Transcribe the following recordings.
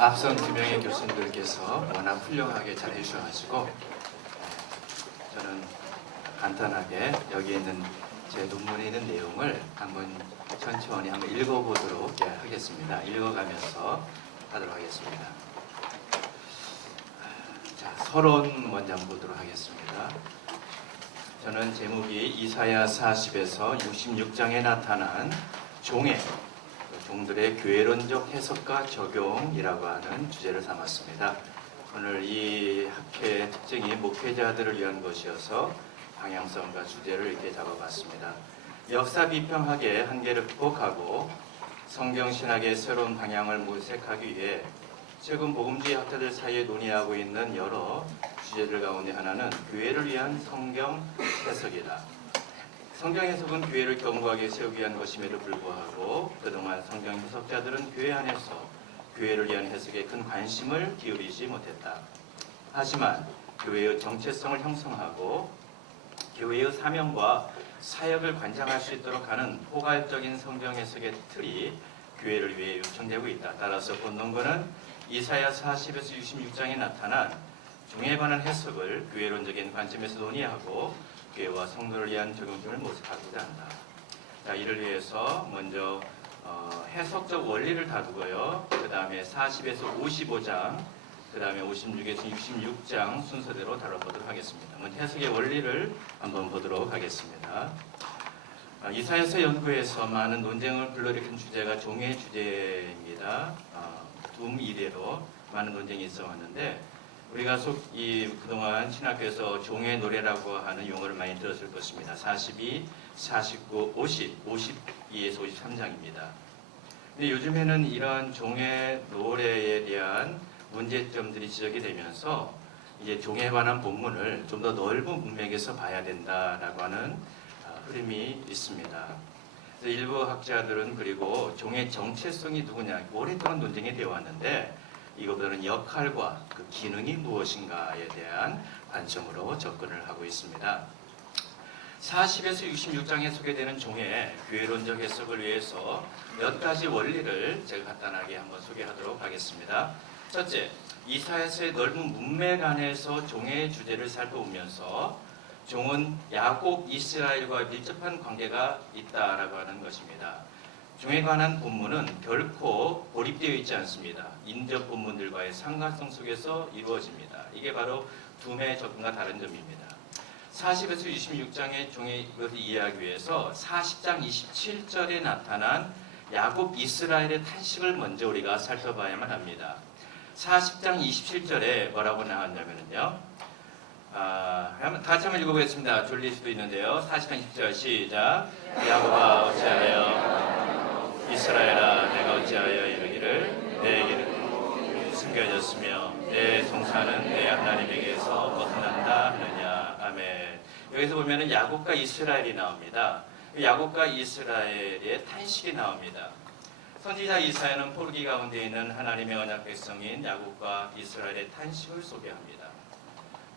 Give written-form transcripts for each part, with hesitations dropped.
앞선 두 명의 교수님들께서 워낙 훌륭하게 잘 해주셔가지고 저는 간단하게 여기 있는 제 논문에 있는 내용을 한번 천천히 한번 읽어보도록 하겠습니다. 읽어가면서 하도록 하겠습니다. 자, 서론 먼저 보도록 하겠습니다. 저는 제목이 이사야 40에서 66장에 나타난 종들의 교회론적 해석과 적용이라고 하는 주제를 삼았습니다. 오늘 이 학회의 특징이 목회자들을 위한 것이어서 방향성과 주제를 이렇게 잡아봤습니다. 역사 비평학의 한계를 극복하고 성경신학의 새로운 방향을 모색하기 위해 최근 복음주의 학자들 사이에 논의하고 있는 여러 주제들 가운데 하나는 교회를 위한 성경 해석이다. 성경 해석은 교회를 견고하게 세우기 위한 것임에도 불구하고 그동안 성경 해석자들은 교회 안에서 교회를 위한 해석에 큰 관심을 기울이지 못했다. 하지만 교회의 정체성을 형성하고 교회의 사명과 사역을 관장할 수 있도록 하는 포괄적인 성경 해석의 틀이 교회를 위해 요청되고 있다. 따라서 본논문은 이사야 40에서 66장에 나타난 종에 관한 해석을 교회론적인 관점에서 논의하고 교회와 성도를 위한 적용점을 모색하고자 한다. 자, 이를 위해서 먼저 해석적 원리를 다루고요. 그 다음에 40에서 55장, 그 다음에 56에서 66장 순서대로 다뤄보도록 하겠습니다. 먼저 해석의 원리를 한번 보도록 하겠습니다. 이사야서 연구에서 많은 논쟁을 불러일으킨 주제가 종의 주제입니다. 둠 이래로 많은 논쟁이 있어 왔는데 우리가 그동안 신학교에서 종의 노래라고 하는 용어를 많이 들었을 것입니다. 42, 49, 50, 52에서 53장입니다. 근데 요즘에는 이러한 종의 노래에 대한 문제점들이 지적이 되면서 이제 종에 관한 본문을 좀 더 넓은 문맥에서 봐야 된다라고 하는 흐름이 있습니다. 일부 학자들은 그리고 종의 정체성이 누구냐 오랫동안 논쟁이 되어 왔는데 이것보다는 역할과 그 기능이 무엇인가에 대한 관점으로 접근을 하고 있습니다. 40에서 66장에 소개되는 종의 교회론적 해석을 위해서 몇 가지 원리를 제가 간단하게 한번 소개하도록 하겠습니다. 첫째, 이사야서의 넓은 문맥 안에서 종의 주제를 살펴보면서 종은 야곱 이스라엘과 밀접한 관계가 있다라고 하는 것입니다. 종에 관한 본문은 결코 고립되어 있지 않습니다. 인접 본문들과의 상관성 속에서 이루어집니다. 이게 바로 둠의 접근과 다른 점입니다. 40에서 26장의 종의 것을 이해하기 위해서 40장 27절에 나타난 야곱 이스라엘의 탄식을 먼저 우리가 살펴봐야만 합니다. 40장 27절에 뭐라고 나왔냐면요. 다 같이 한번 읽어보겠습니다. 졸릴 수도 있는데요. 40장 27절 시작. 야곱아 어찌하여 이스라엘아 내가 어찌하여 이르기를 내게는 숨겨졌으며 내 송사는 내 하나님에게서 벗어난다 하느냐. 아멘. 여기서 보면은 야곱과 이스라엘이 나옵니다. 야곱과 이스라엘의 탄식이 나옵니다. 선지자 이사야는 포르기 가운데 있는 하나님의 언약 백성인 야곱과 이스라엘의 탄식을 소개합니다.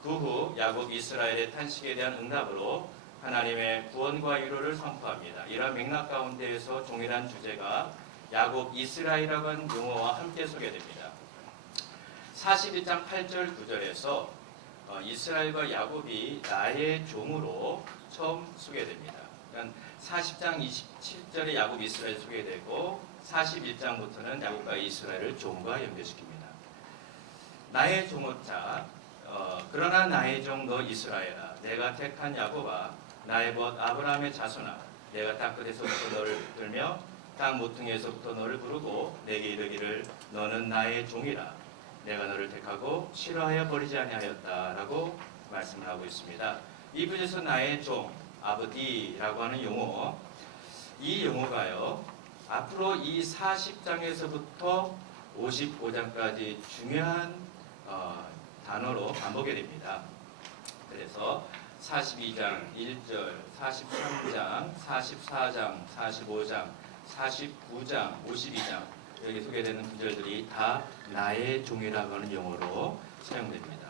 그 후 야곱 이스라엘의 탄식에 대한 응답으로 하나님의 구원과 위로를 선포합니다. 이러한 맥락 가운데에서 종이란 주제가 야곱 이스라엘이라고 하는 용어와 함께 소개됩니다. 41장 8절 9절에서 이스라엘과 야곱이 나의 종으로 처음 소개됩니다. 그러니까 40장 27절에 야곱 이스라엘 소개되고 41장부터는 야곱과 이스라엘을 종과 연결시킵니다. 나의 종자 그러나 나의 종 너 이스라엘아 내가 택한 야곱아 나의 벗 아브라함의 자손아 내가 땅 끝에서부터 너를 들며 땅 모퉁이에서부터 너를 부르고 내게 이르기를 너는 나의 종이라 내가 너를 택하고 싫어하여 버리지 아니하였다라고 말씀을 하고 있습니다. 이 구절에서 나의 종 아버디라고 하는 용어 이 용어가요 앞으로 이 40장에서부터 55장까지 중요한 단어로 반복이 됩니다. 그래서 42장 1절, 43장, 44장, 45장, 49장, 52장 여기 소개되는 구절들이 다 나의 종이라고 하는 용어로 사용됩니다.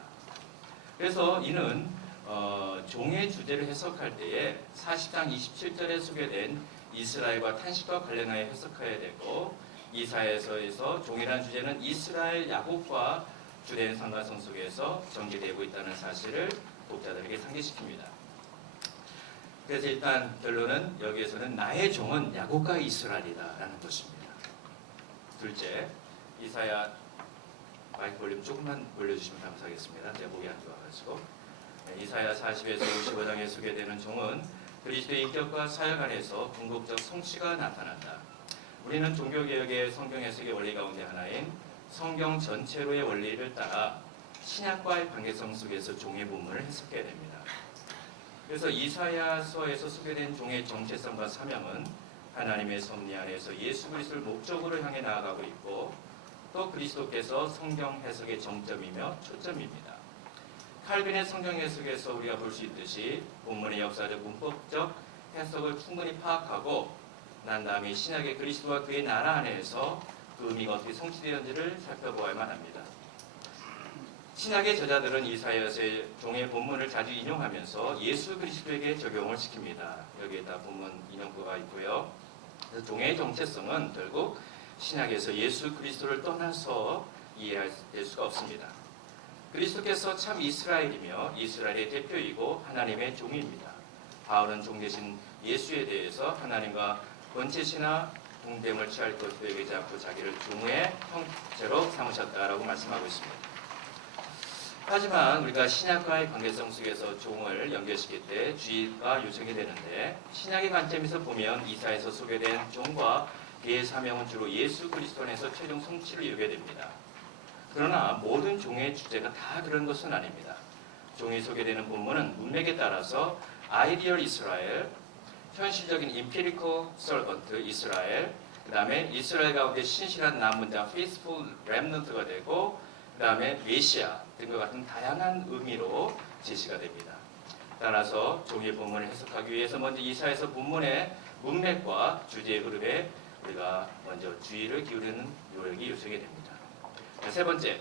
그래서 이는 종의 주제를 해석할 때에 40장 27절에 소개된 이스라엘과 탄식과 관련하여 해석해야 되고 이사야서에서 종이라는 주제는 이스라엘 야곱과 주된 상관성 속에서 전개되고 있다는 사실을 독자들에게 상기시킵니다. 그래서 일단 결론은 여기에서는 나의 종은 야곱과 이스라엘이다라는 것입니다. 둘째, 이사야 마이크 볼륨 조금만 올려주시면 감사하겠습니다. 제 목이 안 좋아가지고. 이사야 40에서 55장에 소개되는 종은 그리스도의 인격과 사역 안에서 궁극적 성취가 나타난다. 우리는 종교개혁의 성경 해석의 원리 가운데 하나인 성경 전체로의 원리를 따라 신약과의 관계성 속에서 종의 본문을 해석해야 됩니다. 그래서 이사야서에서 소개된 종의 정체성과 사명은 하나님의 섭리 안에서 예수 그리스도를 목적으로 향해 나아가고 있고 또 그리스도께서 성경 해석의 정점이며 초점입니다. 칼빈의 성경 해석에서 우리가 볼 수 있듯이 본문의 역사적 문법적 해석을 충분히 파악하고 난 다음에 신약의 그리스도와 그의 나라 안에서 그 의미가 어떻게 성취되었는지를 살펴보아야만 합니다. 신약의 저자들은 이사야서의 종의 본문을 자주 인용하면서 예수 그리스도에게 적용을 시킵니다. 여기에다 본문 인용구가 있고요. 그래서 종의 정체성은 결국 신약에서 예수 그리스도를 떠나서 이해할 수가 없습니다. 그리스도께서 참 이스라엘이며 이스라엘의 대표이고 하나님의 종입니다. 바울은 종 대신 예수에 대해서 하나님과 번제시나 동됨을 취할 것도 여기지 않고 자기를 종의 형체로 삼으셨다라고 말씀하고 있습니다. 하지만 우리가 신약과의 관계성 속에서 종을 연결시킬 때 주의가 요청이 되는데 신약의 관점에서 보면 이사야에서 소개된 종과 그의 사명은 주로 예수 그리스도 안에서 최종 성취를 이루게 됩니다. 그러나 모든 종의 주제가 다 그런 것은 아닙니다. 종이 소개되는 본문은 문맥에 따라서 아이디얼 이스라엘, 현실적인 임피리컬 서번트 이스라엘, 그 다음에 이스라엘 가운데 신실한 남문자 faithful remnant가 되고 그 다음에 메시아 등과 같은 다양한 의미로 제시가 됩니다. 따라서 종의 본문을 해석하기 위해서 먼저 이사야서 본문의 문맥과 주제의 흐름에 우리가 먼저 주의를 기울이는 노력이 요청이 됩니다. 세 번째,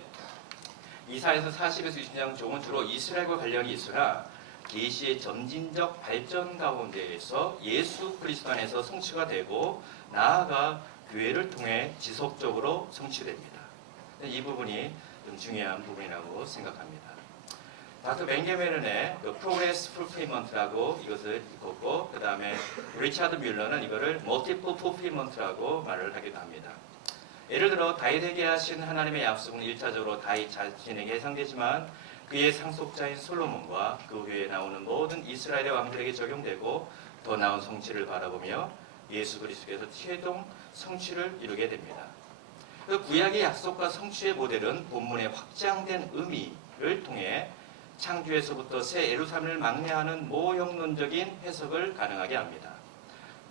이사야서 40에서 60장 종은 주로 이스라엘과 관련이 있으나 계시의 점진적 발전 가운데에서 예수 그리스도 안에서 성취가 되고 나아가 교회를 통해 지속적으로 성취됩니다. 이 부분이 좀 중요한 부분이라고 생각합니다. 닥터 벤게메른의 Progress Fulfillment라고 이것을 읽었고 그 다음에 리차드 뮬러는 이거를 Multiple Fulfillment라고 말을 하기도 합니다. 예를 들어 다윗에게 하신 하나님의 약속은 1차적으로 다윗 자신에게 해당되지만 그의 상속자인 솔로몬과 그 후에 나오는 모든 이스라엘의 왕들에게 적용되고 더 나은 성취를 바라보며 예수 그리스도께서 최종 성취를 이루게 됩니다. 그 구약의 약속과 성취의 모델은 본문의 확장된 의미를 통해 창조에서부터 새 예루살렘을 망라하는 모형론적인 해석을 가능하게 합니다.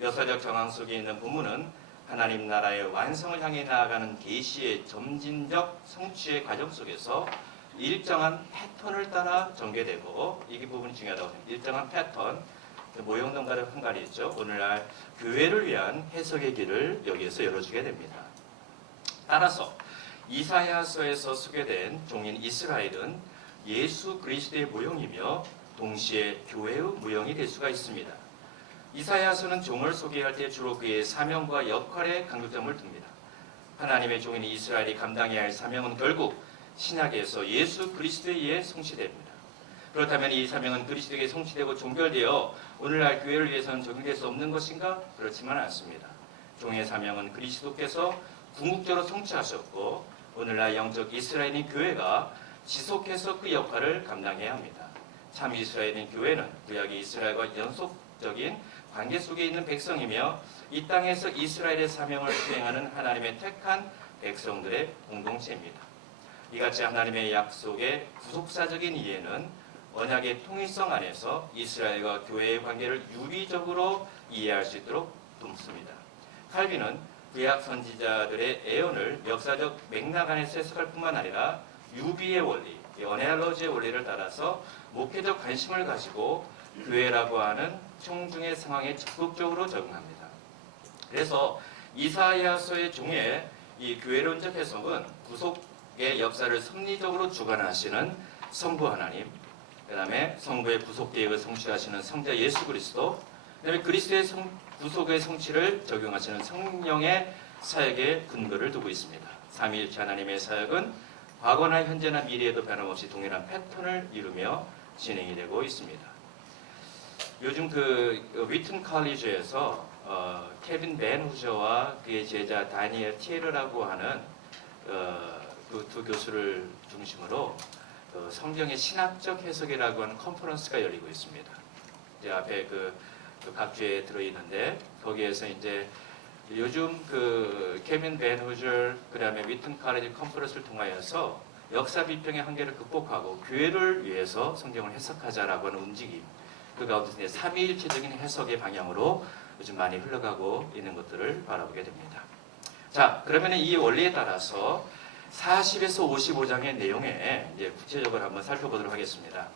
역사적 정황 속에 있는 본문은 하나님 나라의 완성을 향해 나아가는 계시의 점진적 성취의 과정 속에서 일정한 패턴을 따라 전개되고 이 부분이 중요하다고 생각합니다. 일정한 패턴, 모형론과는 상관이 있죠. 오늘날 교회를 위한 해석의 길을 여기에서 열어주게 됩니다. 따라서 이사야서에서 소개된 종인 이스라엘은 예수 그리스도의 모형이며 동시에 교회의 모형이 될 수가 있습니다. 이사야서는 종을 소개할 때 주로 그의 사명과 역할에 강조점을 둡니다. 하나님의 종인 이스라엘이 감당해야 할 사명은 결국 신약에서 예수 그리스도에 의해 성취됩니다. 그렇다면 이 사명은 그리스도에게 성취되고 종결되어 오늘날 교회를 위해서는 적용될 수 없는 것인가? 그렇지만 않습니다. 종의 사명은 그리스도께서 궁극적으로 성취하셨고 오늘날 영적 이스라엘인 교회가 지속해서 그 역할을 감당해야 합니다. 참 이스라엘인 교회는 구약의 이스라엘과 연속적인 관계 속에 있는 백성이며 이 땅에서 이스라엘의 사명을 수행하는 하나님의 택한 백성들의 공동체입니다. 이같이 하나님의 약속의 구속사적인 이해는 언약의 통일성 안에서 이스라엘과 교회의 관계를 유리적으로 이해할 수 있도록 돕습니다. 칼빈은 구약 선지자들의 애언을 역사적 맥락 안에서 해석할 뿐만 아니라 유비의 원리, 어네알러지의 원리를 따라서 목회적 관심을 가지고 교회라고 하는 청중의 상황에 적극적으로 적응합니다. 그래서 이사야서의 종의 이 교회론적 해석은 구속의 역사를 섭리적으로 주관하시는 성부 하나님, 그 다음에 성부의 구속 계획을 성취하시는 성자 예수 그리스도, 그 다음에 그리스도의 구속의 성취를 적용하시는 성령의 사역의 근거를 두고 있습니다. 삼위일체 하나님의 사역은 과거나 현재나 미래에도 변함없이 동일한 패턴을 이루며 진행이 되고 있습니다. 요즘 위튼 칼리지에서 케빈 벤 후저와 그의 제자 다니엘 티에르라고 하는 그 두 교수를 중심으로 성경의 신학적 해석이라고 하는 컨퍼런스가 열리고 있습니다. 이제 앞에 각 주에 들어있는데 거기에서 이제 요즘 케빈 벤 후저 그다음에 위튼 칼리지 컨퍼런스를 통하여서 역사 비평의 한계를 극복하고 교회를 위해서 성경을 해석하자라고 하는 움직임, 그 가운데 삼위일체적인 해석의 방향으로 요즘 많이 흘러가고 있는 것들을 바라보게 됩니다. 자, 그러면 이 원리에 따라서 40에서 55장의 내용에 이제 구체적으로 한번 살펴보도록 하겠습니다.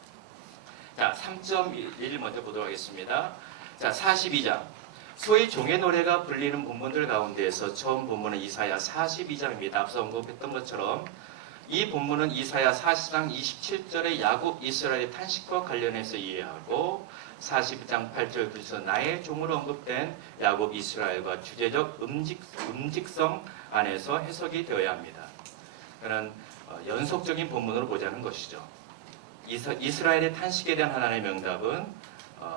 자, 3.1 먼저 보도록 하겠습니다. 자, 42장. 소위 종의 노래가 불리는 본문들 가운데에서 처음 본문은 이사야 42장입니다. 앞서 언급했던 것처럼 이 본문은 이사야 40장 27절의 야곱 이스라엘의 탄식과 관련해서 이해하고 42장 8절 9절 나의 종으로 언급된 야곱 이스라엘과 주제적 음직성 안에서 해석이 되어야 합니다. 그는 연속적인 본문으로 보자는 것이죠. 이스라엘의 탄식에 대한 하나님의 명답은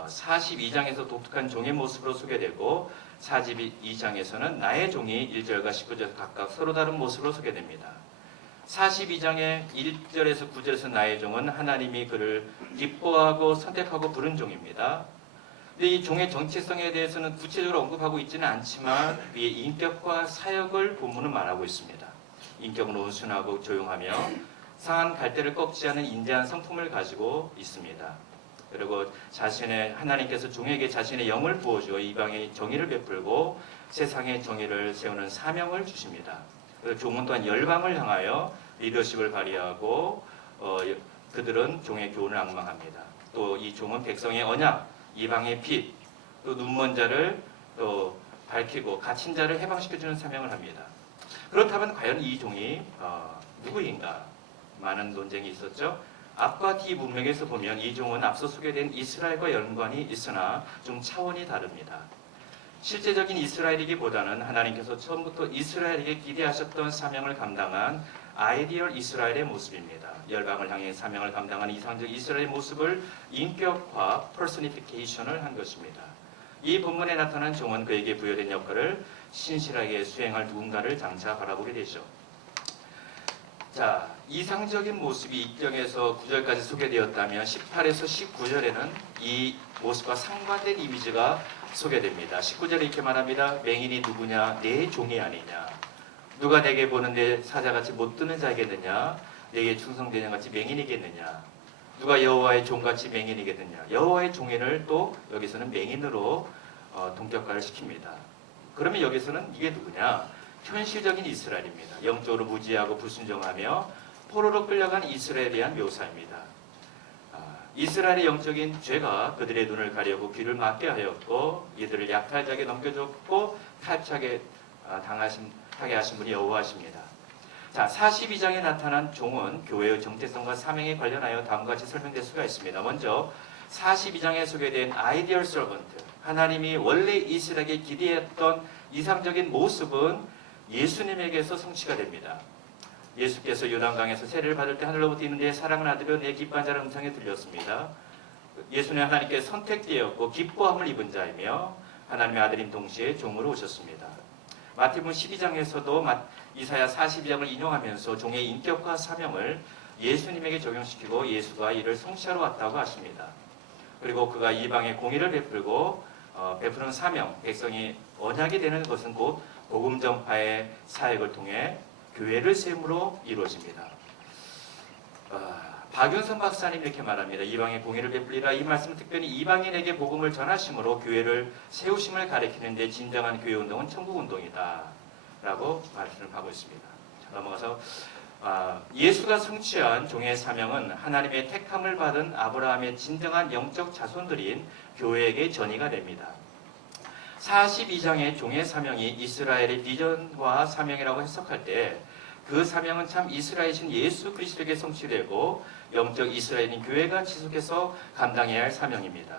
42장에서 독특한 종의 모습으로 소개되고 42장에서는 나의 종이 1절과 19절 각각 서로 다른 모습으로 소개됩니다. 42장의 1절에서 9절에서 나의 종은 하나님이 그를 기뻐하고 선택하고 부른 종입니다. 근데 이 종의 정체성에 대해서는 구체적으로 언급하고 있지는 않지만 그의 인격과 사역을 본문은 말하고 있습니다. 인격은 온순하고 조용하며 상한 갈대를 꺾지 않은 인자한 성품을 가지고 있습니다. 그리고 하나님께서 종에게 자신의 영을 부어주어 이방의 정의를 베풀고 세상의 정의를 세우는 사명을 주십니다. 그리고 종은 또한 열방을 향하여 리더십을 발휘하고 그들은 종의 교훈을 앙망합니다. 또 이 종은 백성의 언약, 이방의 빛, 또 눈먼 자를 또 밝히고 갇힌 자를 해방시켜주는 사명을 합니다. 그렇다면 과연 이 종이 누구인가? 많은 논쟁이 있었죠. 앞과 뒤 문맥에서 보면 이 종은 앞서 소개된 이스라엘과 연관이 있으나 좀 차원이 다릅니다. 실제적인 이스라엘이기보다는 하나님께서 처음부터 이스라엘에게 기대하셨던 사명을 감당한 아이디얼 이스라엘의 모습입니다. 열방을 향해 사명을 감당한 이상적 이스라엘의 모습을 인격화, 퍼스니피케이션을 한 것입니다. 이 본문에 나타난 종은 그에게 부여된 역할을 신실하게 수행할 누군가를 장차 바라보게 되죠. 자, 이상적인 모습이 1장에서 9절까지 소개되었다면 18에서 19절에는 이 모습과 상반된 이미지가 소개됩니다. 19절에 이렇게 말합니다. 맹인이 누구냐? 내 종이 아니냐? 누가 내게 보는데 사자같이 못 드는 자겠느냐? 내게 충성되는 같이 맹인이겠느냐? 누가 여호와의 종같이 맹인이겠느냐? 여호와의 종인을 또 여기서는 맹인으로 동격화를 시킵니다. 그러면 여기서는 이게 누구냐? 현실적인 이스라엘입니다. 영적으로 무지하고 불순종하며 포로로 끌려간 이스라엘에 대한 묘사입니다. 이스라엘의 영적인 죄가 그들의 눈을 가려고 귀를 막게 하였고 이들을 약탈자에게 넘겨줬고 탈착에 하게 하신 분이 여호와십니다. 자, 42장에 나타난 종은 교회의 정체성과 사명에 관련하여 다음과 같이 설명될 수가 있습니다. 먼저 42장에 소개된 아이디얼 서번트, 하나님이 원래 이스라엘에게 기대했던 이상적인 모습은 예수님에게서 성취가 됩니다. 예수께서 요단강에서 세례를 받을 때 하늘로부터 이는데 사랑하는 아들이여 내 기뻐한 자라 음성이 들렸습니다. 예수는 하나님께 선택되었고 기뻐함을 입은 자이며 하나님의 아들인 동시에 종으로 오셨습니다. 마태복음 12장에서도 이사야 42장을 인용하면서 종의 인격과 사명을 예수님에게 적용시키고 예수가 이를 성취하러 왔다고 하십니다. 그리고 그가 이방의 공의를 베풀고 베푸는 사명, 백성이 언약이 되는 것은 곧 복음 전파의 사역을 통해 교회를 세움으로 이루어집니다. 박윤선 박사님 이렇게 말합니다. 이방의 공의를 베풀리라. 이 말씀은 특별히 이방인에게 복음을 전하심으로 교회를 세우심을 가리키는데 진정한 교회 운동은 천국 운동이다 라고 말씀을 하고 있습니다. 넘어가서 예수가 성취한 종의 사명은 하나님의 택함을 받은 아브라함의 진정한 영적 자손들인 교회에게 전이가 됩니다. 42장의 종의 사명이 이스라엘의 비전과 사명이라고 해석할 때 그 사명은 참 이스라엘이신 예수 그리스도에게 성취되고 영적 이스라엘인 교회가 지속해서 감당해야 할 사명입니다.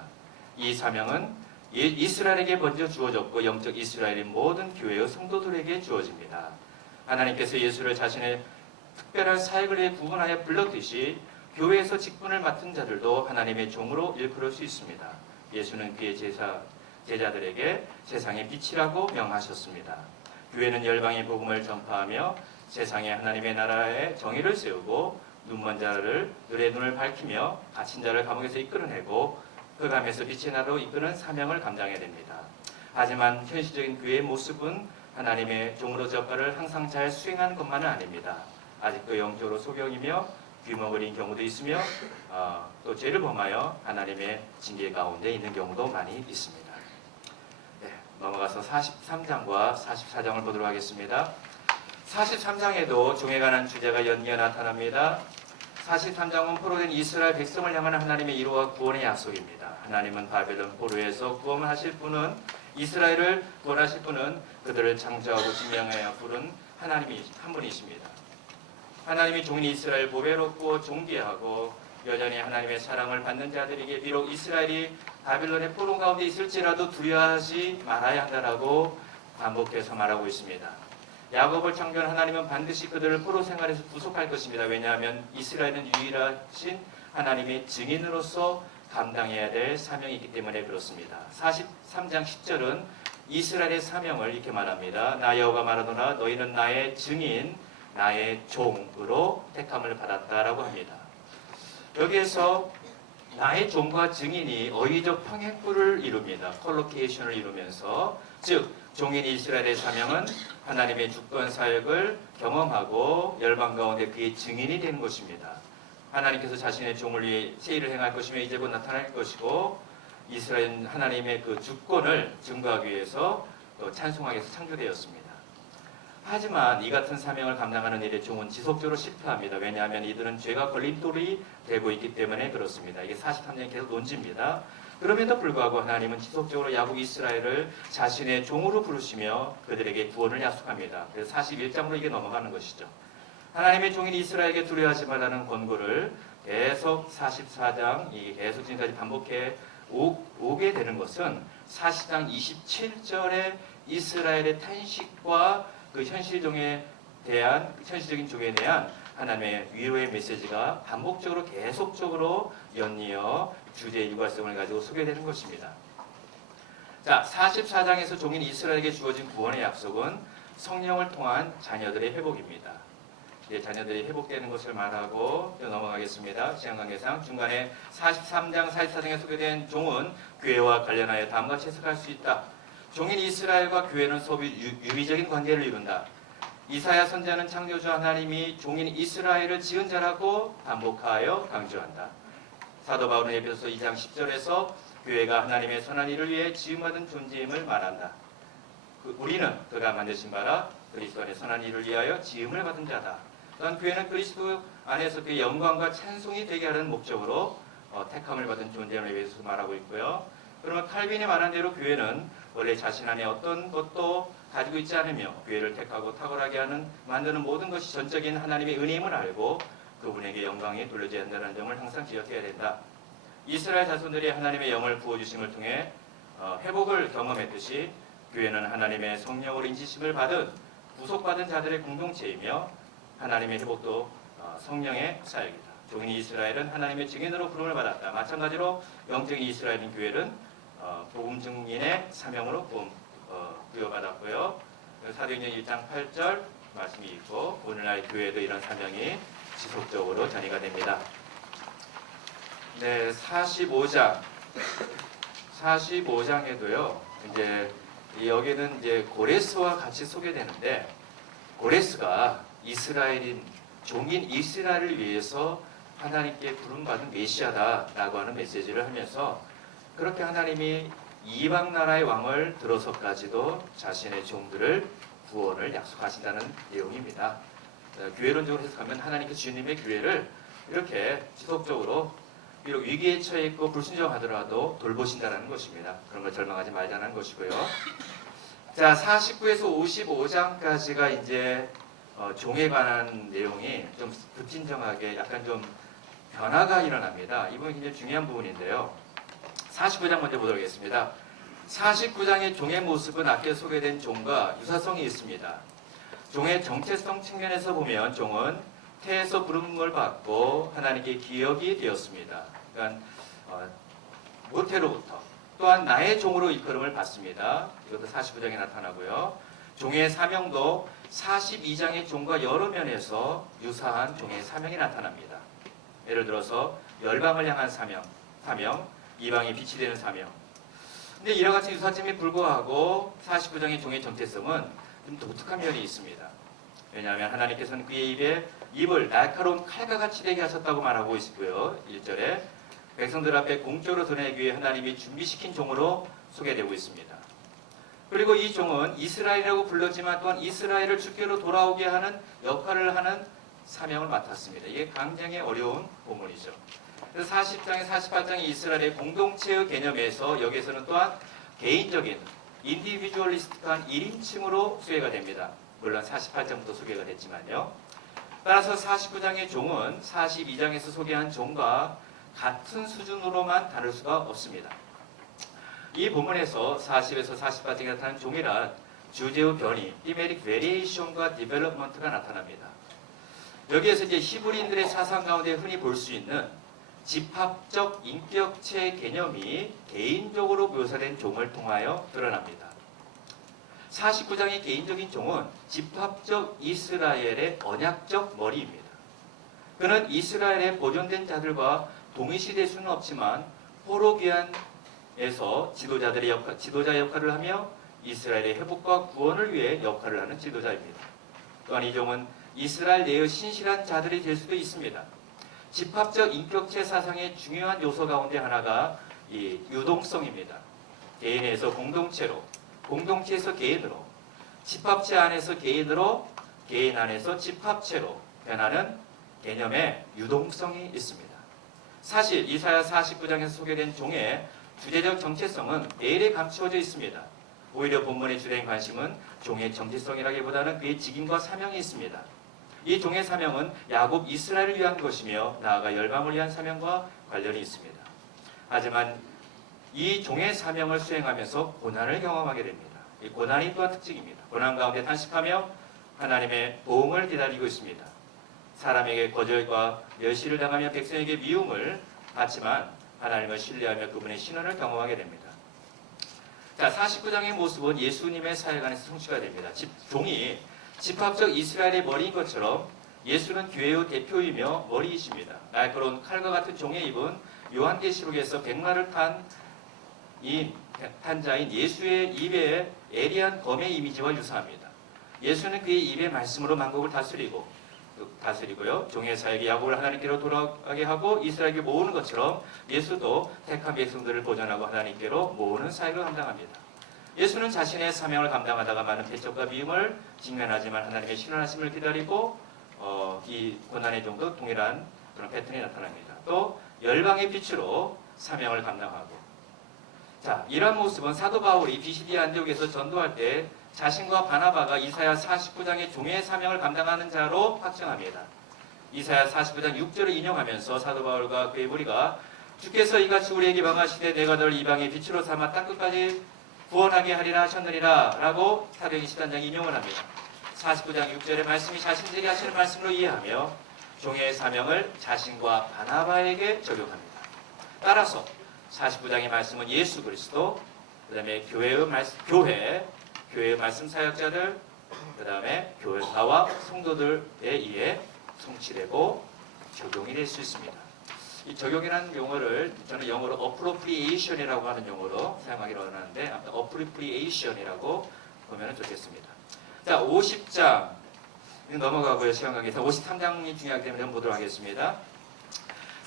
이 사명은 이스라엘에게 먼저 주어졌고 영적 이스라엘인 모든 교회의 성도들에게 주어집니다. 하나님께서 예수를 자신의 특별한 사역을 위해 구분하여 불렀듯이 교회에서 직분을 맡은 자들도 하나님의 종으로 일컬을 수 있습니다. 예수는 그의 제자들에게 세상의 빛이라고 명하셨습니다. 교회는 열방의 복음을 전파하며 세상에 하나님의 나라의 정의를 세우고 눈먼 자를 눈의 눈을 밝히며 갇힌 자를 감옥에서 이끌어내고 흑암에서 빛의 나라로 이끄는 사명을 감당해야 됩니다. 하지만 현실적인 교회의 모습은 하나님의 종으로 역할을 항상 잘 수행하는 것만은 아닙니다. 아직도 영적으로 소경이며 귀머거린 경우도 있으며 또 죄를 범하여 하나님의 징계 가운데 있는 경우도 많이 있습니다. 네, 넘어가서 43장과 44장을 보도록 하겠습니다. 43장에도 종에 관한 주제가 연이어 나타납니다. 43장은 포로된 이스라엘 백성을 향한 하나님의 이루와 구원의 약속입니다. 하나님은 바벨론 포로에서 구원하실 분은 이스라엘을 구원하실 분은 그들을 창조하고 지명하여 부른 하나님이 한 분이십니다. 하나님이 종인 이스라엘 보배롭고 존귀하고 여전히 하나님의 사랑을 받는 자들에게 비록 이스라엘이 바벨론의 포로 가운데 있을지라도 두려워하지 말아야 한다라고 반복해서 말하고 있습니다. 야곱을 창조한 하나님은 반드시 그들을 포로 생활에서 구속할 것입니다. 왜냐하면 이스라엘은 유일하신 하나님의 증인으로서 감당해야 될 사명이 있기 때문에 그렇습니다. 43장 10절은 이스라엘의 사명을 이렇게 말합니다. 나 여호와가 말하노라 너희는 나의 증인 나의 종으로 택함을 받았다라고 합니다. 여기에서 나의 종과 증인이 어휘적 평행구를 이룹니다. 컬로케이션을 이루면서 즉 종인 이스라엘의 사명은 하나님의 주권 사역을 경험하고 열방 가운데 그의 증인이 되는 것입니다. 하나님께서 자신의 종을 위해 세일을 행할 것이며 이제 곧 나타날 것이고 이스라엘 하나님의 그 주권을 증거하기 위해서 또 찬송하기 위해서 창조되었습니다. 하지만 이 같은 사명을 감당하는 일에 종은 지속적으로 실패합니다. 왜냐하면 이들은 죄가 걸림돌이 되고 있기 때문에 그렇습니다. 이게 43장이 계속 논지입니다. 그럼에도 불구하고 하나님은 지속적으로 야곱 이스라엘을 자신의 종으로 부르시며 그들에게 구원을 약속합니다. 그래서 41장으로 이게 넘어가는 것이죠. 하나님의 종인 이스라엘에게 두려워하지 말라는 권고를 계속 44장 계속 지금까지 반복해 오게 되는 것은 40장 27절의 이스라엘의 탄식과 그 현실적인 종에 대한 하나님의 위로의 메시지가 반복적으로 계속적으로 연이어 주제의 유발성을 가지고 소개되는 것입니다. 자, 44장에서 종인 이스라엘에게 주어진 구원의 약속은 성령을 통한 자녀들의 회복입니다. 이제 자녀들이 회복되는 것을 말하고 넘어가겠습니다. 시간 관계상 중간에 43장, 44장에 소개된 종은 교회와 관련하여 다음과 같이 해석할 수 있다. 종인 이스라엘과 교회는 서로 유비적인 관계를 이룬다. 이사야 선지자는 창조주 하나님이 종인 이스라엘을 지은 자라고 반복하여 강조한다. 사도 바울은 에베소서 2장 10절에서 교회가 하나님의 선한 일을 위해 지음받은 존재임을 말한다. 우리는 그가 만드신 바라 그리스도 안에 선한 일을 위하여 지음을 받은 자다. 또한 교회는 그리스도 안에서 그의 영광과 찬송이 되게 하는 목적으로 택함을 받은 존재임을 위해서 말하고 있고요. 그러면 칼빈이 말한 대로 교회는 원래 자신 안에 어떤 것도 가지고 있지 않으며 교회를 택하고 탁월하게 만드는 모든 것이 전적인 하나님의 은혜임을 알고 그분에게 영광이 돌려져야 한다는 점을 항상 기억해야 된다. 이스라엘 자손들이 하나님의 영을 부어주심을 통해 회복을 경험했듯이 교회는 하나님의 성령으로 인지심을 받은 구속받은 자들의 공동체이며 하나님의 회복도 성령의 사역이다. 종인 이스라엘은 하나님의 증인으로 부름을 받았다. 마찬가지로 영적인 이스라엘인 교회는 복음 증인의 사명으로 부여받았고요. 사도행전 1장 8절 말씀이 있고 오늘날 교회도 이런 사명이 지속적으로 전이가 됩니다. 네, 45장에도요. 이제 여기는 이제 고레스와 같이 소개되는데 고레스가 이스라엘인 종인 이스라엘을 위해서 하나님께 부름받은 메시아다라고 하는 메시지를 하면서 그렇게 하나님이 이방 나라의 왕을 들어서까지도 자신의 종들을 구원을 약속하신다는 내용입니다. 교회론적으로 해석하면 하나님께서 주님의 교회를 이렇게 지속적으로 비록 위기에 처해 있고 불순종하더라도 돌보신다는 것입니다. 그런 걸 절망하지 말자는 것이고요. 자, 49에서 55장까지가 이제 종에 관한 내용이 좀 급진정하게 약간 좀 변화가 일어납니다. 이 부분이 굉장히 중요한 부분인데요. 49장 먼저 보도록 하겠습니다. 49장의 종의 모습은 앞에 소개된 종과 유사성이 있습니다. 종의 정체성 측면에서 보면 종은 태에서 부름을 받고 하나님께 기억이 되었습니다. 그러니까 모태로부터 또한 나의 종으로 이끌음을 받습니다. 이것도 49장에 나타나고요. 종의 사명도 42장의 종과 여러 면에서 유사한 종의 사명이 나타납니다. 예를 들어서 열방을 향한 사명, 이방의 빛이 되는 사명. 근데 이와 같은 유사점에 불구하고 49장의 종의 정체성은 좀 독특한 면이 있습니다. 왜냐하면 하나님께서는 그의 입을 날카로운 칼과 같이 되게 하셨다고 말하고 있고요. 1절에 백성들 앞에 공적으로 드러내기 위해 하나님이 준비시킨 종으로 소개되고 있습니다. 그리고 이 종은 이스라엘이라고 불렀지만 또한 이스라엘을 주께로 돌아오게 하는 역할을 하는 사명을 맡았습니다. 이게 굉장히 어려운 본문이죠. 그래서 40장에 48장의 이스라엘의 공동체의 개념에서 여기에서는 또한 개인적인 인디비주얼리스틱한 1인칭으로 소개가 됩니다. 물론 48장부터 소개가 됐지만요. 따라서 49장의 종은 42장에서 소개한 종과 같은 수준으로만 다룰 수가 없습니다. 이 본문에서 40에서 48장에 나타난 종이란 주제의 변이, thematic variation과 development가 나타납니다. 여기에서 이제 히브리인들의 사상 가운데 흔히 볼 수 있는 집합적 인격체 개념이 개인적으로 묘사된 종을 통하여 드러납니다. 49장의 개인적인 종은 집합적 이스라엘의 언약적 머리입니다. 그는 이스라엘의 보존된 자들과 동일시될 수는 없지만 호로기안에서 지도자 역할을 하며 이스라엘의 회복과 구원을 위해 역할을 하는 지도자입니다. 또한 이 종은 이스라엘 내의 신실한 자들이 될 수도 있습니다. 집합적 인격체 사상의 중요한 요소 가운데 하나가 이 유동성입니다. 개인에서 공동체로, 공동체에서 개인으로, 집합체 안에서 개인으로, 개인 안에서 집합체로 변하는 개념의 유동성이 있습니다. 사실 이사야 49장에서 소개된 종의 주제적 정체성은 내일에 감추어져 있습니다. 오히려 본문의 주된 관심은 종의 정체성이라기보다는 그의 직임과 사명이 있습니다. 이 종의 사명은 야곱 이스라엘을 위한 것이며 나아가 열방을 위한 사명과 관련이 있습니다. 하지만 이 종의 사명을 수행하면서 고난을 경험하게 됩니다. 이 고난이 또한 특징입니다. 고난 가운데 탄식하며 하나님의 보응을 기다리고 있습니다. 사람에게 거절과 멸시를 당하며 백성에게 미움을 받지만 하나님을 신뢰하며 그분의 신원을 경험하게 됩니다. 자, 49장의 모습은 예수님의 사역 안에서 성취가 됩니다. 종이 집합적 이스라엘의 머리인 것처럼 예수는 교회의 대표이며 머리이십니다. 날카로운 칼과 같은 종의 입은 요한계시록에서 백마를 탄 자인 예수의 입에 예리한 검의 이미지와 유사합니다. 예수는 그의 입의 말씀으로 만국을 다스리고요. 종의 사역이 야곱을 하나님께로 돌아가게 하고 이스라엘에게 모으는 것처럼 예수도 택한 백성들을 보존하고 하나님께로 모으는 사역을 감당합니다. 예수는 자신의 사명을 감당하다가 많은 배척과 미움을 직면하지만 하나님의 신원하심을 기다리고 이 고난의 종도 동일한 그런 패턴이 나타납니다. 또 열방의 빛으로 사명을 감당하고 자, 이러한 모습은 사도 바울이 비시디아 안디옥에서 전도할 때 자신과 바나바가 이사야 49장의 종의 사명을 감당하는 자로 확정합니다. 이사야 49장 6절을 인용하면서 사도 바울과 그의 무리가 주께서 이같이 우리에게 명하시되 내가 너를 이방의 빛으로 삼아 땅끝까지 구원하게 하리라 하셨느니라 라고 사도행전 10단장 인용을 합니다. 49장 6절의 말씀이 자신들에게 하시는 말씀으로 이해하며 종의 사명을 자신과 바나바에게 적용합니다. 따라서 49장의 말씀은 예수 그리스도, 그 다음에 교회의 말씀 사역자들, 그 다음에 교회사와 성도들에 의해 성취되고 적용이 될 수 있습니다. 이 적용이라는 용어를 저는 영어로 appropriation이라고 하는 용어로 사용하기로 하는데 appropriation이라고 보면 좋겠습니다. 자, 50장 넘어가고요. 시간 관계상 53장이 중요하기 때문에 한번 보도록 하겠습니다.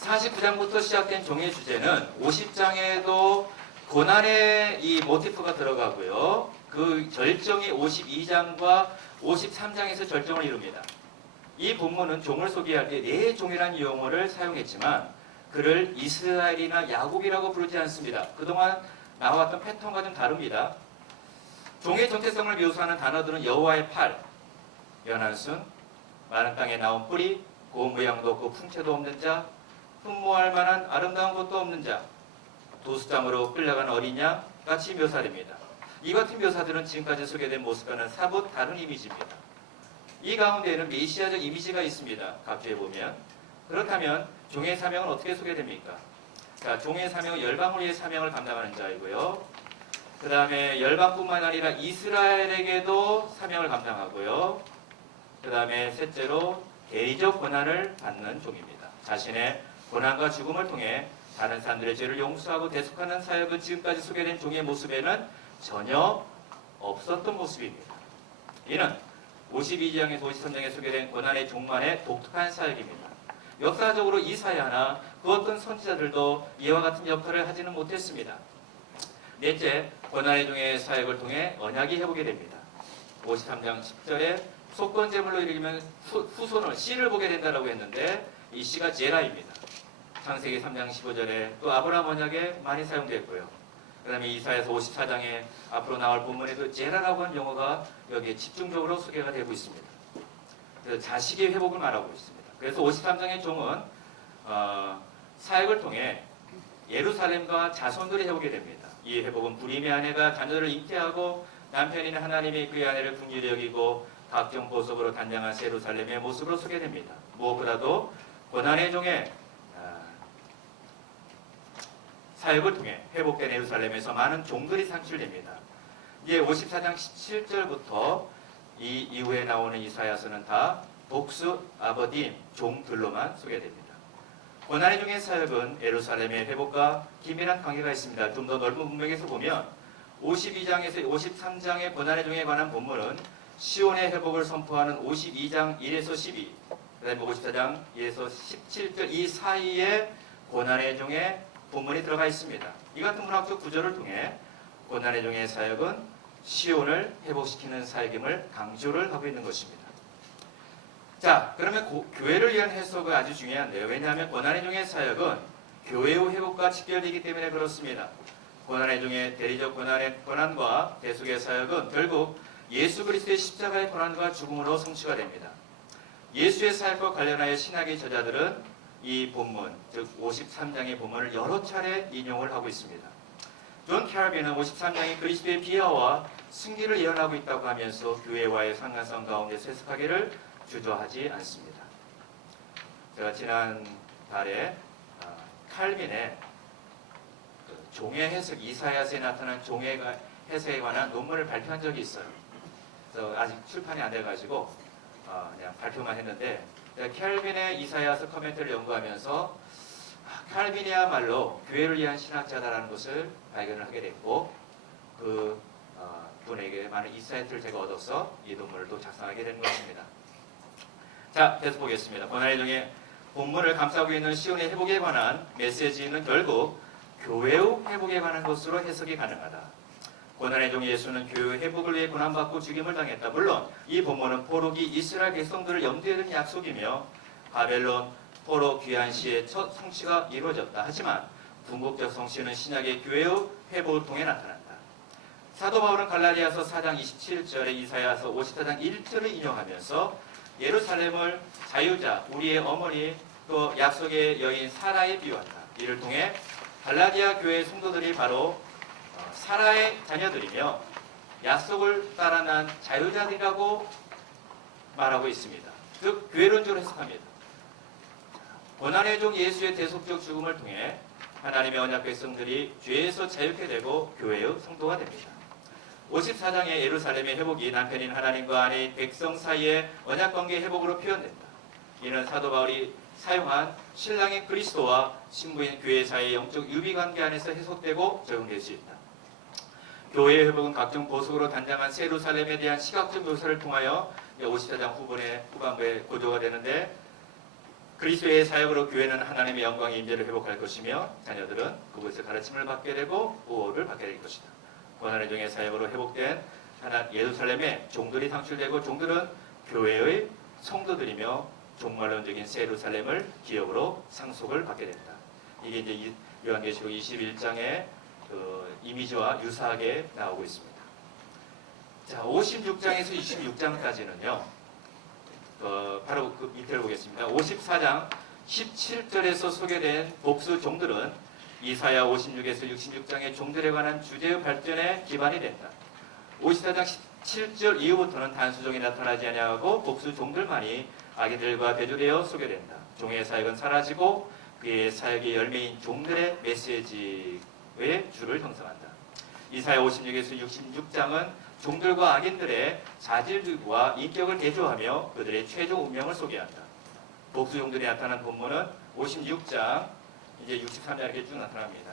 49장부터 시작된 종의 주제는 50장에도 고난의 이 모티프가 들어가고요. 그 절정이 52장과 53장에서 절정을 이룹니다. 이 본문은 종을 소개할 때 네 종이라는 용어를 사용했지만 그를 이스라엘이나 야곱이라고 부르지 않습니다. 그동안 나왔던 패턴과 좀 다릅니다. 종의 정체성을 묘사하는 단어들은 여호와의 팔, 연한순, 마른 땅에 나온 뿌리, 고운 모양도 없고 풍채도 없는 자, 흠모할 만한 아름다운 것도 없는 자, 도수장으로 끌려간 어린 양, 같이 묘사됩니다. 이 같은 묘사들은 지금까지 소개된 모습과는 사뭇 다른 이미지입니다. 이 가운데에는 메시아적 이미지가 있습니다. 각주에 보면. 그렇다면 종의 사명은 어떻게 소개됩니까? 자, 종의 사명은 열방을 위해 사명을 감당하는 자이고요. 그 다음에 열방뿐만 아니라 이스라엘에게도 사명을 감당하고요. 그 다음에 셋째로 개인적 고난을 받는 종입니다. 자신의 고난과 죽음을 통해 다른 사람들의 죄를 용서하고 대속하는 사역은 지금까지 소개된 종의 모습에는 전혀 없었던 모습입니다. 이는 52장에서 53장에 소개된 고난의 종만의 독특한 사역입니다. 역사적으로 이사야나 그 어떤 선지자들도 이와 같은 역할을 하지는 못했습니다. 넷째, 고난의 종의 사역을 통해 언약이 회복이 됩니다. 53장 10절에 속건제물로 일으키면 후손을 씨를 보게 된다고 했는데 이 씨가 제라입니다. 창세기 3장 15절에 또 아브라함 언약에 많이 사용됐고요. 그 다음에 이사야서 54장에 앞으로 나올 본문에도 제라라고 하는 용어가 여기에 집중적으로 소개가 되고 있습니다. 그래서 자식의 회복을 말하고 있습니다. 그래서 53장의 종은 사역을 통해 예루살렘과 자손들이 회복이 됩니다. 이 회복은 불임의 아내가 자녀를 잉태하고 남편인 하나님이 그의 아내를 긍휼히 여기고 각종 보석으로 단장한 예루살렘의 모습으로 소개됩니다. 무엇보다도 고난의 종의 사역을 통해 회복된 예루살렘에서 많은 종들이 산출됩니다. 이제 54장 17절부터 이 이후에 나오는 이사야서는 다 복수 아버님 종들로만 소개됩니다. 고난의 종의 사역은 예루살렘의 회복과 긴밀한 관계가 있습니다. 좀 더 넓은 문맥에서 보면 52장에서 53장의 고난의 종에 관한 본문은 시온의 회복을 선포하는 52장 1에서 12, 그 다음에 54장 1에서 17절 이 사이에 고난의 종의 본문이 들어가 있습니다. 이 같은 문학적 구조를 통해 고난의 종의 사역은 시온을 회복시키는 사역임을 강조를 하고 있는 것입니다. 자, 그러면 교회를 위한 해석은 아주 중요한데요. 왜냐하면 고난의 종의 사역은 교회의 회복과 직결되기 때문에 그렇습니다. 고난의 종의 대리적 고난과 대속의 사역은 결국 예수 그리스도의 십자가의 고난과 죽음으로 성취가 됩니다. 예수의 사역과 관련하여 신학의 저자들은 이 본문, 즉 53장의 본문을 여러 차례 인용을 하고 있습니다. 존 캐러비는 53장이 그리스도의 비하와 승리를 예언하고 있다고 하면서 교회와의 상관성 가운데 해석하기를 주저하지 않습니다. 제가 지난 달에 칼빈의 종의 해석, 이사야서에 나타난 종의 해석에 관한 논문을 발표한 적이 있어요. 그래서 아직 출판이 안 돼가지고 그냥 발표만 했는데 캘빈의 이사야서 커멘트를 연구하면서 칼빈이야말로 교회를 위한 신학자다라는 것을 발견을 하게 됐고 그 분에게 많은 인사이트를 제가 얻어서 이 논문을 또 작성하게 된 것입니다. 자, 계속 보겠습니다. 고난의 종의 본문을 감싸고 있는 시온의 회복에 관한 메시지는 결국 교회의 회복에 관한 것으로 해석이 가능하다. 고난의 종 예수는 교회의 회복을 위해 고난받고 죽임을 당했다. 물론 이 본문은 포로기 이스라엘 백성들을 염두에 둔 약속이며 바벨론 포로 귀환 시의 첫 성취가 이루어졌다. 하지만 궁극적 성취는 신약의 교회의 회복을 통해 나타난다. 사도 바울은 갈라디아서 4장 27절에 이사야서 54장 1절을 인용하면서 예루살렘을 자유자, 우리의 어머니, 또 약속의 여인 사라에 비유한다. 이를 통해 갈라디아 교회의 성도들이 바로 사라의 자녀들이며 약속을 따라 난 자유자들이라고 말하고 있습니다. 즉 교회론적으로 해석합니다. 고난의 종 예수의 대속적 죽음을 통해 하나님의 언약 백성들이 죄에서 자유케 되고 교회의 성도가 됩니다. 54장의 예루살렘의 회복이 남편인 하나님과 아내인 백성 사이의 언약관계의 회복으로 표현된다. 이는 사도 바울이 사용한 신랑인 그리스도와 신부인 교회 사이의 영적 유비관계 안에서 해석되고 적용될 수 있다. 교회의 회복은 각종 보석으로 단장한 예루살렘에 대한 시각적 묘사를 통하여 54장 후반부에 고조가 되는데 그리스도의 사역으로 교회는 하나님의 영광의 임재를 회복할 것이며 자녀들은 그곳에서 가르침을 받게 되고 보호를 받게 될 것이다. 고난의 종의 사역으로 회복된 예루살렘에 종들이 상출되고 종들은 교회의 성도들이며 종말론적인 새 예루살렘을 기업으로 상속을 받게 된다. 이게 이제 요한계시록 21장의 이미지와 유사하게 나오고 있습니다. 자, 56장에서 26장까지는요. 바로 그 밑을 보겠습니다. 54장 17절에서 소개된 복수 종들은 이사야 56에서 66장의 종들에 관한 주제의 발전에 기반이 된다. 54장 7절 이후부터는 단수종이 나타나지 아니하고 복수 종들만이 악인들과 대조되어 소개된다. 종의 사역은 사라지고 그의 사역의 열매인 종들의 메시지의 줄을 형성한다. 이사야 56에서 66장은 종들과 악인들의 자질과 인격을 대조하며 그들의 최종 운명을 소개한다. 복수종들이 나타난 본문은 56장, 이제 63장 이렇게 쭉 나타납니다.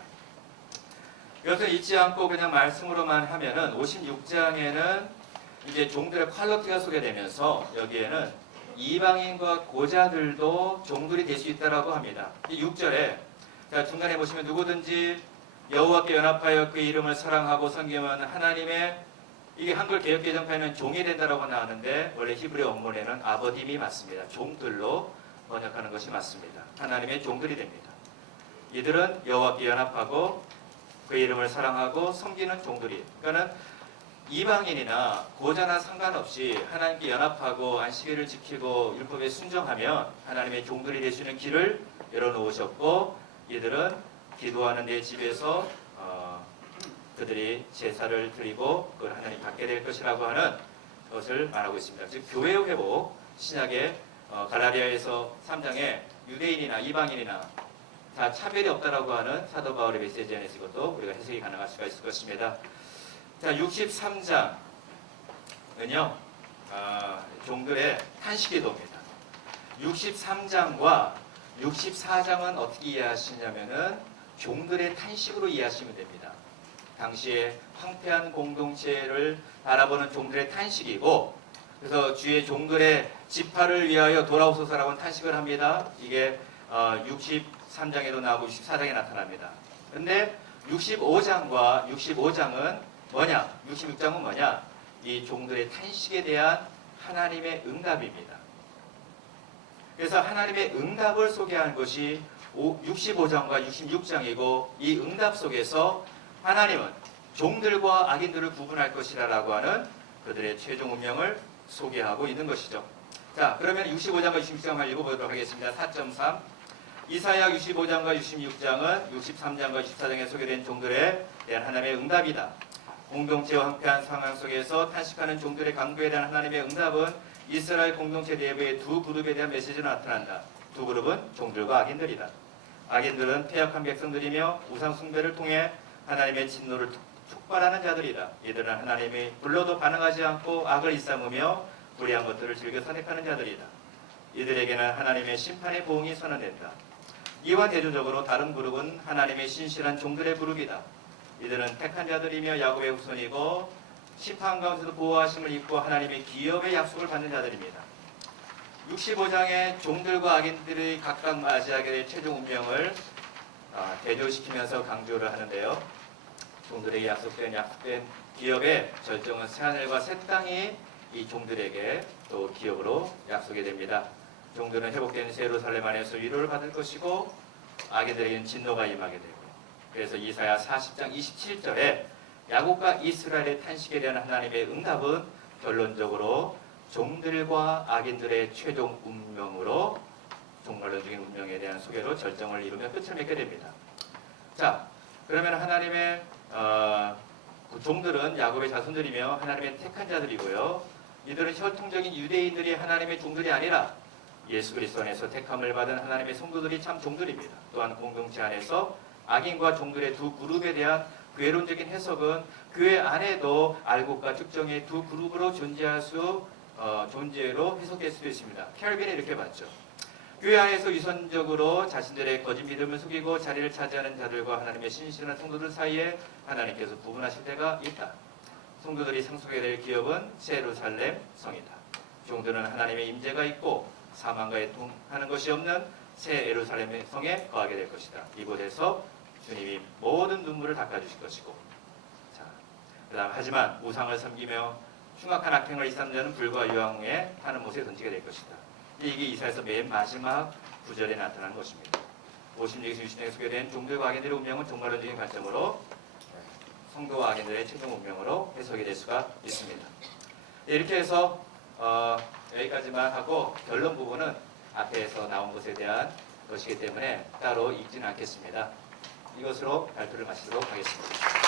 이것을 잊지 않고 그냥 말씀으로만 하면은 56장에는 이제 종들의 퀄리티가 소개되면서 여기에는 이방인과 고자들도 종들이 될 수 있다라고 합니다. 6절에 자, 중간에 보시면 누구든지 여호와께 연합하여 그의 이름을 사랑하고 섬기면 하나님의, 이게 한글 개역 개정판에는 종이 된다라고 나왔는데 원래 히브리 원문에는 아버딤이 맞습니다. 종들로 번역하는 것이 맞습니다. 하나님의 종들이 됩니다. 이들은 여호와께 연합하고 그의 이름을 사랑하고 섬기는 종들이, 그러니까는 이방인이나 고자나 상관없이 하나님께 연합하고 안식일을 지키고 율법에 순종하면 하나님의 종들이 될 수 있는 길을 열어놓으셨고, 이들은 기도하는 내 집에서 그들이 제사를 드리고 그걸 하나님 받게 될 것이라고 하는 것을 말하고 있습니다. 즉 교회의 회복, 신약의 갈라디아에서 3장에 유대인이나 이방인이나 다 차별이 없다라고 하는 사도 바울의 메시지 안에서 이것도 우리가 해석이 가능할 수가 있을 것입니다. 자, 63장은요, 종들의 탄식기도입니다. 63장과 64장은 어떻게 이해하시냐면은 종들의 탄식으로 이해하시면 됩니다. 당시에 황폐한 공동체를 바라보는 종들의 탄식이고, 그래서 주의 종들의 지파를 위하여 돌아오소서라고 탄식을 합니다. 이게 63장에도 나오고 64장에 나타납니다. 그런데 65장과 65장은 뭐냐? 66장은 뭐냐? 이 종들의 탄식에 대한 하나님의 응답입니다. 그래서 하나님의 응답을 소개하는 것이 65장과 66장이고, 이 응답 속에서 하나님은 종들과 악인들을 구분할 것이라고 하는 그들의 최종 운명을 소개하고 있는 것이죠. 자, 그러면 65장과 66장을 읽어보도록 하겠습니다. 4.3 이사야 65장과 66장은 63장과 64장에 소개된 종들에 대한 하나님의 응답이다. 공동체와 황폐한 상황 속에서 탄식하는 종들의 강구에 대한 하나님의 응답은 이스라엘 공동체 내부의 두 그룹에 대한 메시지로 나타난다. 두 그룹은 종들과 악인들이다. 악인들은 패역한 백성들이며 우상 숭배를 통해 하나님의 진노를 촉발하는 자들이다. 이들은 하나님이 불러도 반응하지 않고 악을 일삼으며 불의한 것들을 즐겨 선택하는 자들이다. 이들에게는 하나님의 심판의 보응이 선언된다. 이와 대조적으로 다른 그룹은 하나님의 신실한 종들의 그룹이다. 이들은 택한 자들이며 야곱의 후손이고 심판 가운데서 보호하심을 입고 하나님의 기업의 약속을 받는 자들입니다. 65장의 종들과 악인들이 각각 맞이하게 될 최종 운명을 대조시키면서 강조를 하는데요. 종들에게 약속된 기업의 절정은 새하늘과 새 땅이 이 종들에게 또 기업으로 약속이 됩니다. 종들은 회복된 새 예루살렘 안에서 위로를 받을 것이고, 악인들에게는 진노가 임하게 되고, 그래서 이사야 40장 27절에 야곱과 이스라엘의 탄식에 대한 하나님의 응답은 결론적으로 종들과 악인들의 최종 운명으로, 종말론적인 운명에 대한 소개로 절정을 이루며 끝을 맺게 됩니다. 자, 그러면 하나님의 종들은 야곱의 자손들이며 하나님의 택한 자들이고요. 이들은 혈통적인 유대인들이 하나님의 종들이 아니라 예수 그리스도 안에서 택함을 받은 하나님의 성도들이 참 종들입니다. 또한 공동체 안에서 악인과 종들의 두 그룹에 대한 괴론적인 해석은 교회 안에도 알곡과 측정의 두 그룹으로 존재로 해석될 수도 있습니다. 켈빈이 이렇게 봤죠. 교회 안에서 유선적으로 자신들의 거짓 믿음을 속이고 자리를 차지하는 자들과 하나님의 신실한 성도들 사이에 하나님께서 구분하실 때가 있다. 성도들이 상속해야 될 기업은 새 예루살렘 성이다. 종들은 하나님의 임재가 있고 사망과 애통하는 것이 없는 새 예루살렘 성에 거하게 될 것이다. 이곳에서 주님이 모든 눈물을 닦아주실 것이고, 자, 그다음 하지만 우상을 섬기며 흉악한 악행을 일삼는 자는 불과 유황에 타는 못에 던지게 될 것이다. 이게 이사야서 맨 마지막 구절에 나타나는 것입니다. 56에서 60장에 소개된 종들과 악인들의 운명은 종말론적인 관점으로 성도와 악인들의 최종 운명으로 해석이 될 수가 있습니다. 이렇게 해서 여기까지만 하고 결론 부분은 앞에서 나온 것에 대한 것이기 때문에 따로 읽지는 않겠습니다. 이것으로 발표를 마치도록 하겠습니다.